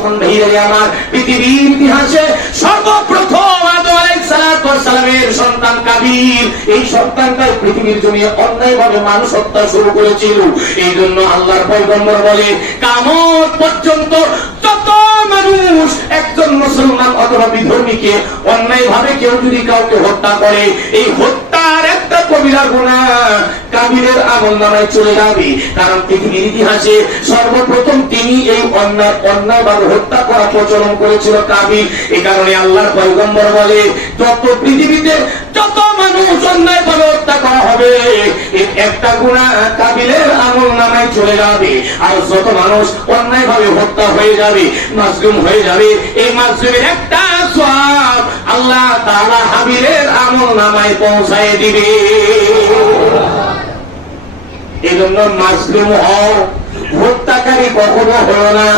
মুসলমান ভাইরা আমার, পৃথিবীর ইতিহাসে সর্বপ্রথম আদম আলাইহিস সালামের সন্তান কাবিল, এই সন্তানটাই পৃথিবীর জমিনে অন্যায়ভাবে মানুষ হত্যা শুরু করেছিল। এই জন্য আল্লাহর পয়গম্বর বলে, কিয়ামত পর্যন্ত যত মানুষ একজন মুসলমান অথবা বিধর্মীকে অন্যায়ভাবে কেউ যদি কাউকে হত্যা করে, এই হত্যার একটা কবিরা গুনাহ কাবিলের আমলনামায় চলে যাবে। কারণ পৃথিবীর ইতিহাসে সর্বপ্রথম তিনি এই অন্যায়ভাবে হত্যা করা প্রচলন করেছিল কাবিল। এই কারণে আল্লাহর পয়গম্বর বলে, যত পৃথিবীতে যত মানুষ অন্যায়ভাবে হত্যা করা হবে, এর একটা গুনাহ কাবিলের আমলনামায় চলে যাবে। আর যত মানুষ অন্যায়ভাবে হত্যা হয়ে যাবে, মাজলুম হয়ে যাবে, এই মাজলুমের একটা সওয়াব আল্লাহ তাআলা হাবিলের আমলনামায় পৌঁছায় দিবে। এই জন্য মাজলুম হও, হত্যাকারী কখনো হলো না।